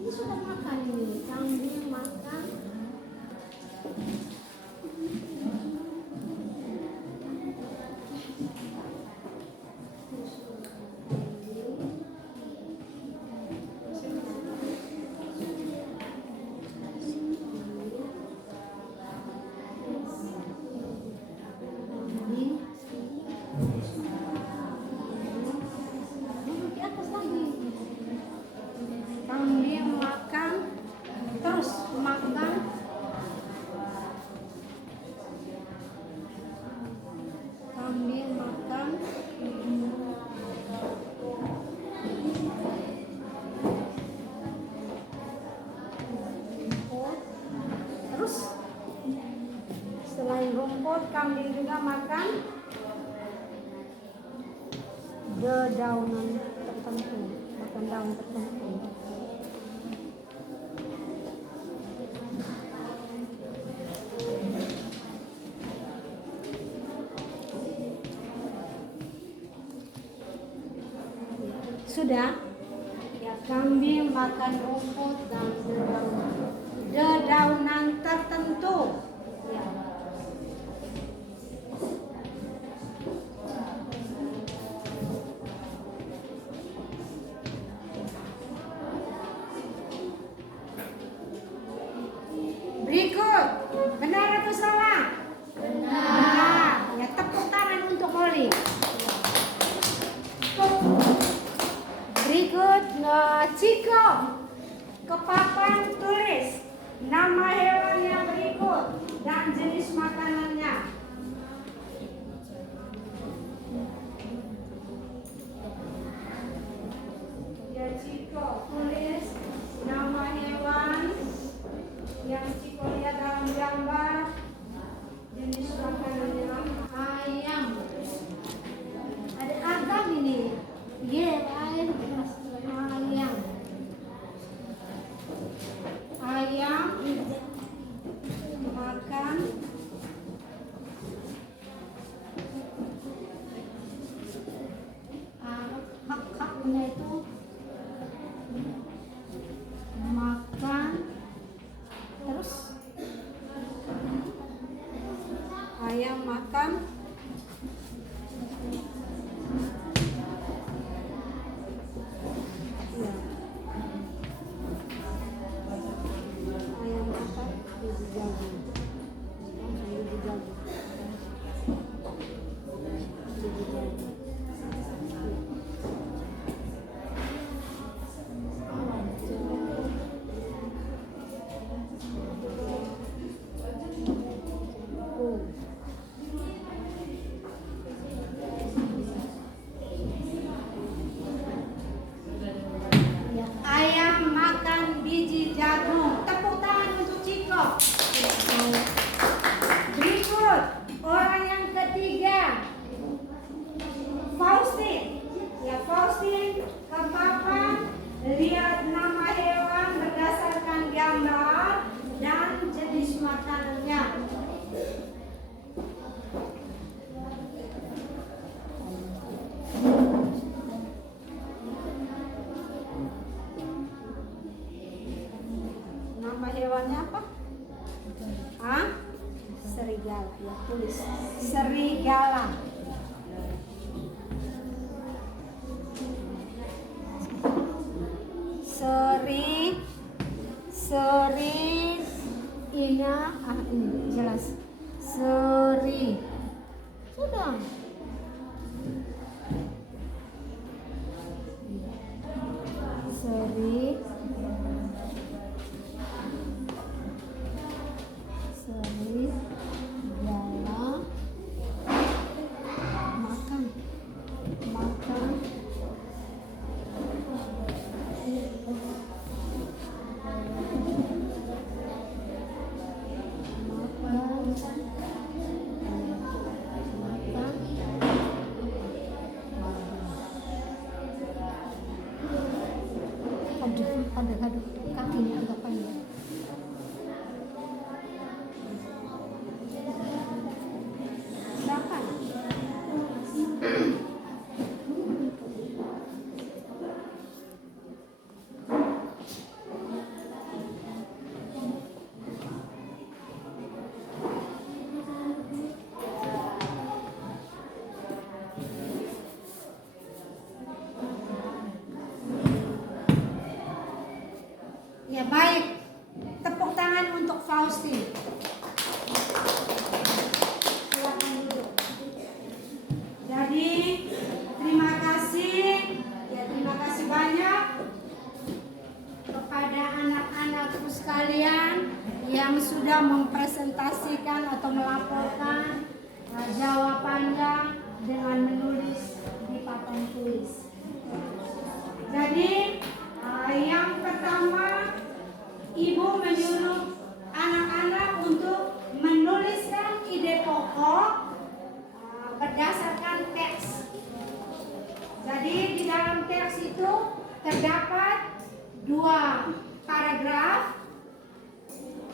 ini sudah makan ini, kambing makan. Di atas lagi. Kambing makan, terus makan. Kambing makan. Rumput. Terus selain rumput, kambing juga makan dedaunan tertentu, makan daun tertentu. Sudah? Ya, kambing makan rumput dan dedaunan tertentu. Ya. Berikut, benar atau salah? Benar. Ya, tepuk tangan untuk Molly. Berikut, Ciko, ke papan tulis nama hewan yang berikut dan jenis makanannya. Ya, Ciko, tulis nama hewan yang Ciko lihat dalam gambar, jenis makanannya. Ayam. Ada agam ini. Ayam. Ayam makan hak-haknya itu makan terus ayam makan ya. Ayam makan biji jagung. Biji jagung. Biji jagung. ketiga, Faustin. Ya, Faustin ke Papa, lihat nama hewan berdasarkan gambar dan jenis makanannya. Nama hewannya apa? Hah? Serigala. Ya, tulis serigala. Ini jelas. Sudah. Serigala makan. Aduh, kakinya agak panjang. Berapa? Ya baik, tepuk tangan untuk Faustin. Silakan duduk. Jadi terima kasih banyak kepada anak-anakku sekalian yang sudah mempresentasikan atau melaporkan jawabannya dengan menulis di papan tulis. Jadi yang pertama, Ibu menyuruh anak-anak untuk menuliskan ide pokok berdasarkan teks. Jadi di dalam teks itu terdapat 2 paragraf,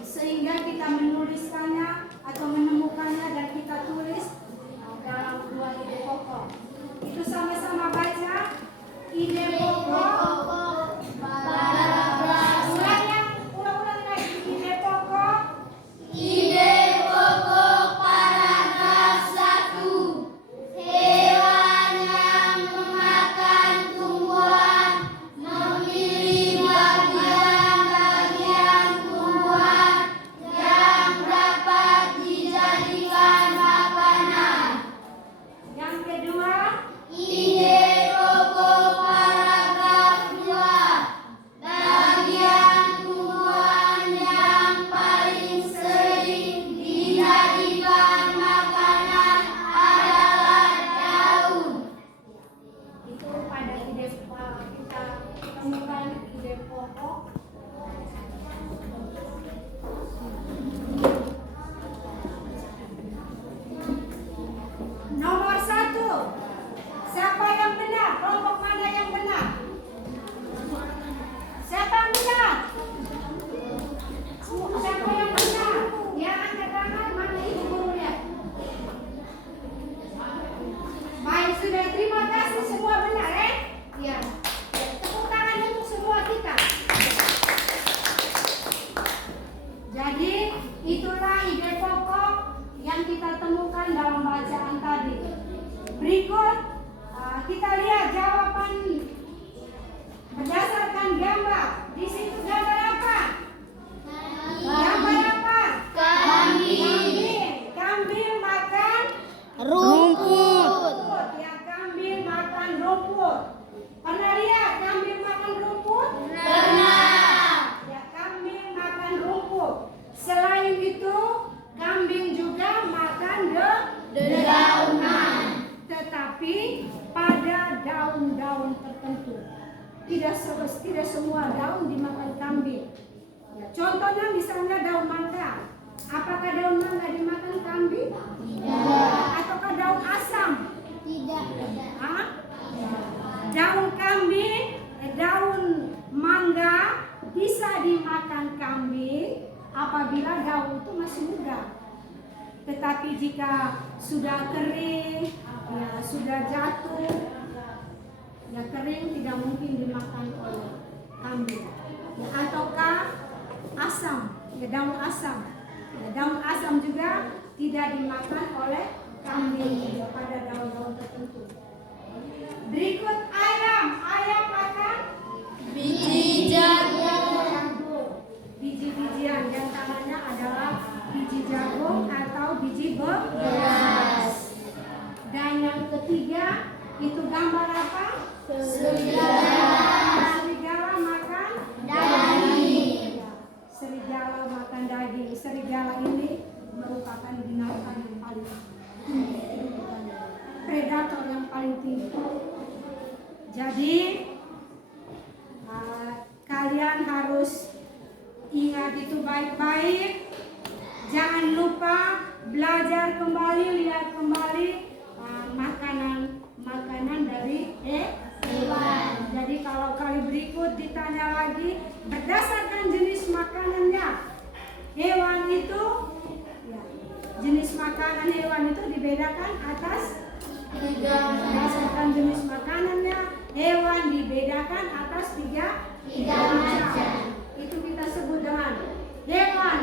sehingga kita menuliskannya atau menemukannya dan kita tulis dalam 2 ide pokok. Itu sama-sama baca ide pokok. Nomor 1, siapa yang benar? Kelompok mana yang benar? Siapa yang benar? Siapa yang benar? Yang angkat tangan, mana ibu gurunya? Baik, sudah, terima kasih, semua benar, ya. Tepuk tangan untuk semua kita. Jadi itulah ide pokok yang kita temukan dalam bacaan tadi. Berikut kita lihat jawaban berdasarkan gambar. Di situ gambar apa? Gambar apa? Kambing makan Rumput. Ya, kambing makan rumput. Pernah lihat kambing makan rumput? Pernah. Ya, kambing makan rumput. Selain itu, kambing juga makan dedaunan. Tetapi pada daun-daun tertentu. Tidak semua daun dimakan kambing. Ya, contohnya misalnya daun mangga. Apakah daun mangga dimakan kambing? Tidak. Ataukah daun asam? Tidak. Hah? Daun kambing, daun mangga bisa dimakan kambing apabila daun itu masih muda. Tetapi jika sudah kering, ya sudah jatuh, ya kering, tidak mungkin dimakan oleh kambing. Ya, ataukah asam, ya daun asam. Ya, daun asam juga tidak dimakan oleh kambing pada daun-daun tertentu. Berikut ayam makan Biji jagung. biji-bijian, yang tangannya adalah biji jagung atau biji Beras. Dan yang ketiga itu gambar apa? Serigala. Serigala makan Daging. Ya, serigala makan daging. Serigala ini merupakan binatang yang paling tinggi, predator yang paling tinggi. Jadi kalian harus ingat itu baik-baik. Jangan lupa belajar kembali, lihat kembali makanan dari hewan. Jadi kalau kali berikut ditanya lagi berdasarkan jenis makanannya, hewan itu ya, jenis makanan hewan itu dibedakan atas berdasarkan jenis makanannya, hewan dibedakan atas tiga macam. Itu kita sebut dengan hewan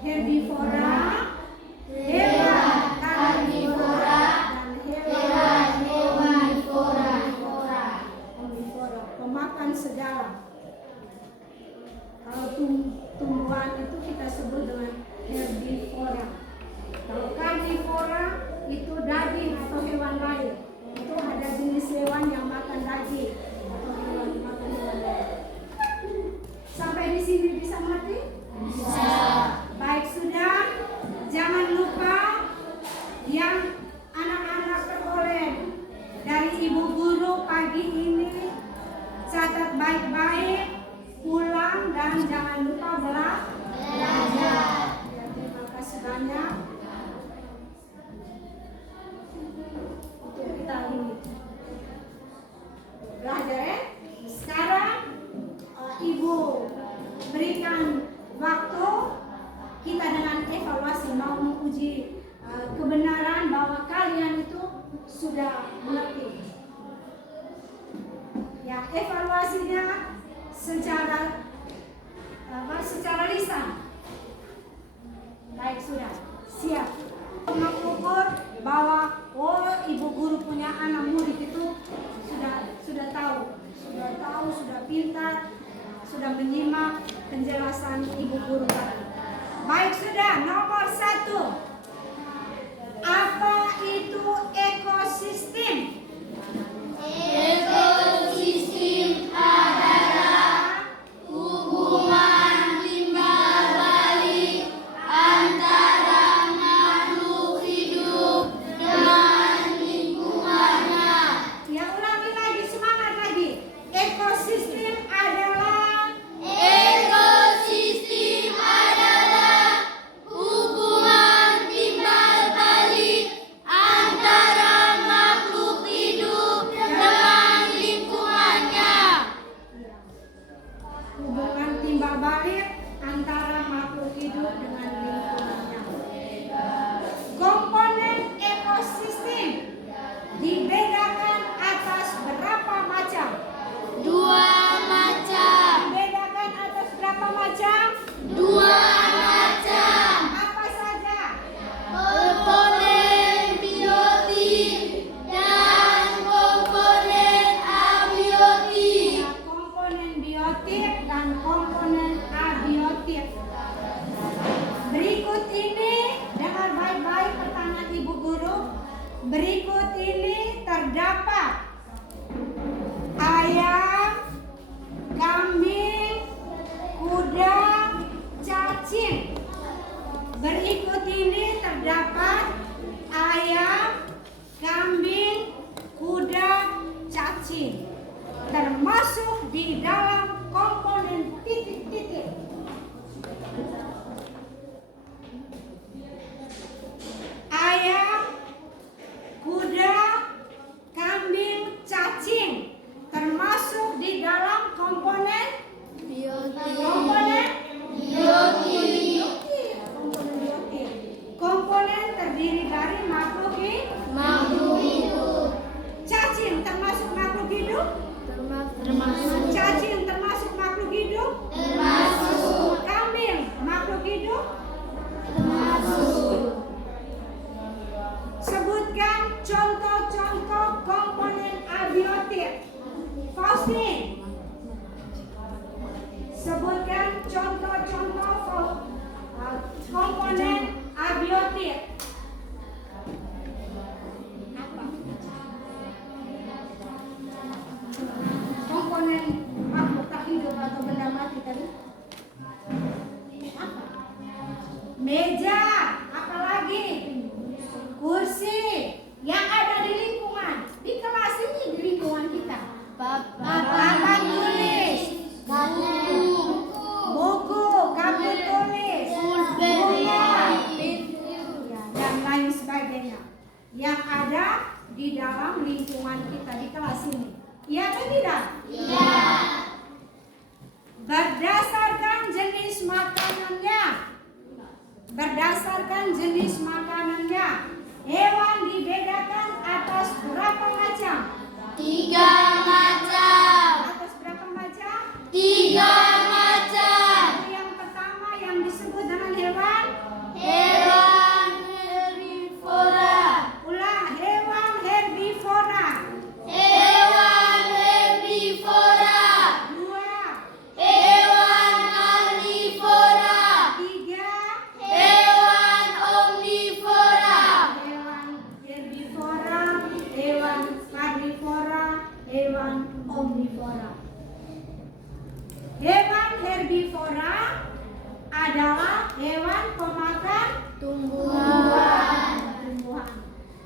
herbivora, hewan karnivora, dan hewan omnivora, pemakan segala. Kalau tumbuhan itu kita sebut dengan herbivora. Kalau karnivora itu daging atau hewan lain. Itu ada jenis hewan yang makan daging atau hewan makan hewan lain. Sampai di sini bisa mengerti? Bisa. Baik, sudah. Jangan lupa yang anak-anak peroleh dari ibu guru pagi ini, catat baik-baik, pulang dan jangan lupa belajar. Ya, terima kasih banyak. Untuk kita ini belajar ya. Sekarang ibu berikan waktu kita dengan evaluasi, mau menguji kebenaran bahwa kalian itu sudah mengerti. Ya, evaluasinya secara lisan. Baik, sudah siap. Mengukur bahwa ibu guru punya anak murid itu sudah tahu, sudah pintar, sudah menyimak penjelasan ibu guru tadi. Baik, sudah. Nomor 1. Apa itu ekosistem? Ekosistem adalah hubungan timbal balik antara makhluk hidup dengan lingkungannya. Ya, ulangi lagi, semangat lagi. Ekosistem adalah hubungan timbal balik antara makhluk hidup dengan lingkungannya. hubungan timbal balik antara makhluk hidup dengan lingkungannya. Komponen ekosistem dibedakan atas berapa macam? 2 macam. Dibedakan atas berapa macam? 2 macam. Apa saja? Komponen biotik dan komponen abiotik. Ya, komponen biotik dan komponen abiotik. Berikut ini, dengar baik-baik pertanyaan ibu guru. Berikut ini terdapat ayam, kambing, kuda, cacing. Berikut ini terdapat ayam, kambing, kuda, cacing. Termasuk di dalam komponen titik-titik. dan jenis makanannya. Hewan dibedakan atas berapa macam? 3 macam. Atas berapa macam? 3 macam. Yang pertama yang disebut dengan hewan Hewan herbivora. ulang, hewan herbivora. Hewan herbivora. 2, Hewan karnivora. 3, Hewan omnivora. hewan herbivora, hewan karnivora, hewan omnivora. Hewan herbivora adalah hewan pemakan Tumbuhan.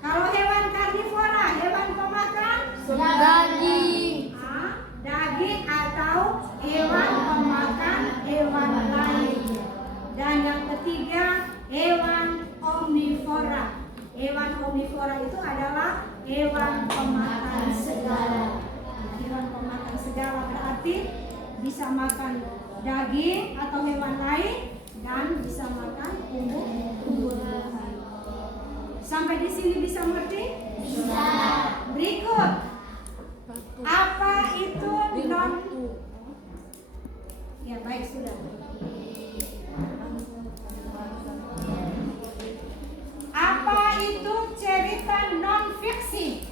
Kalau hewan karnivora, hewan pemakan Daging. daging atau hewan pemakan hewan lain. Dan yang ketiga, hewan omnivora. Hewan omnivora itu adalah hewan pemakan segala. Hewan pemakan segala berarti bisa makan daging atau hewan lain dan bisa makan tumbuh-tumbuhan. Sampai di sini bisa mengerti? Bisa. Berikut, apa itu non? Ya baik sudah. Apa itu cerita non fiksi?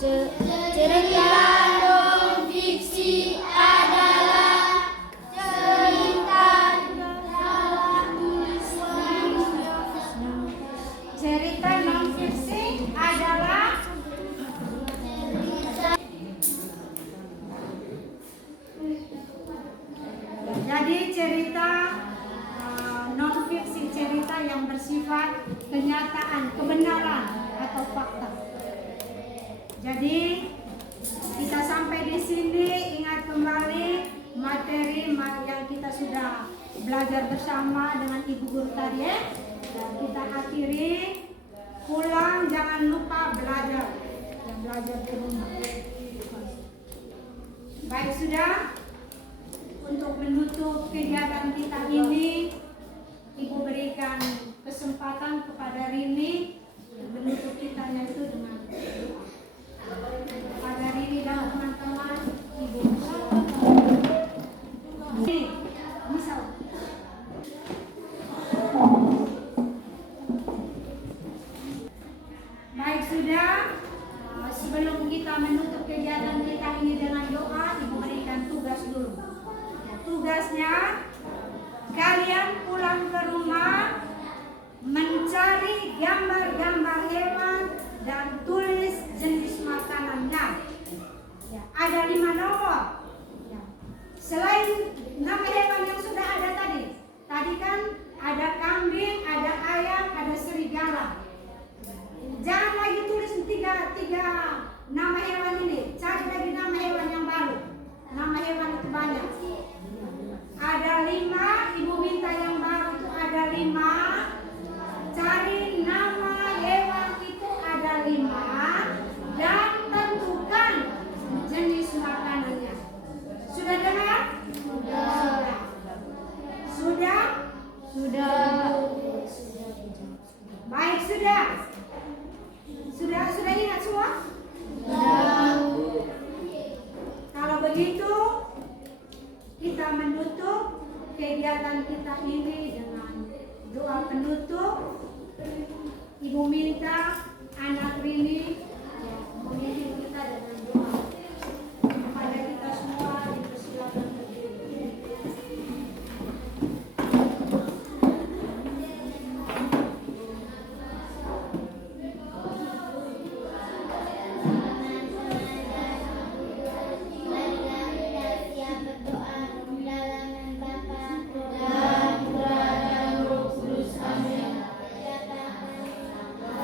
Cerita non-fiksi adalah cerita dalam tulisan. Cerita non fiksi adalah jadi cerita non fiksi, cerita yang bersifat kenyataan, kebenaran atau fakta. Jadi kita sampai di sini, ingat kembali materi yang kita sudah belajar bersama dengan Ibu Guru tadi ya. Dan kita akhiri, pulang jangan lupa belajar, dan belajar di rumah. Baik sudah, untuk menutup kegiatan kita ini, Ibu berikan kesempatan kepada Rini menutup kitanya itu dengan doa. Kepada Rini dan teman-teman, Ibu ini misal baik sudah, sebelum kita menutup kegiatan kita ini dengan doa, Ibu berikan tugas dulu. Tugasnya, kalian pulang ke rumah mencari gambar-gambar hewan dan tulis jenis makanannya. Ya, ada 5 nomor. Ya. Selain nama hewan yang sudah ada tadi kan ada kambing, ada ayam, ada serigala. Jangan lagi tulis tiga nama hewan ini. Cari lagi nama hewan yang baru. Nama hewan itu banyak. Ada 5, Ibu minta yang baru itu ada 5. Cari nama hewan itu ada 5 dan tentukan jenis makanannya. Sudah dengar? Sudah? Baik sudah. Sudah ingat semua? Kalau begitu, kita menutup kegiatan kita ini dengan doa penutup. Ibu minta anak Rini memimpin kita dengan doa. Kepada kita semua dipersilakan berdiri.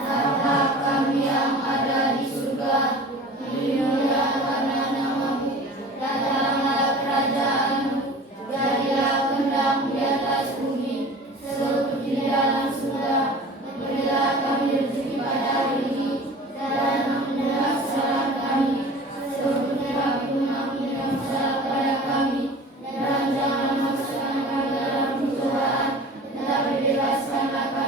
Bapa kami yang ada bebaskanlah kami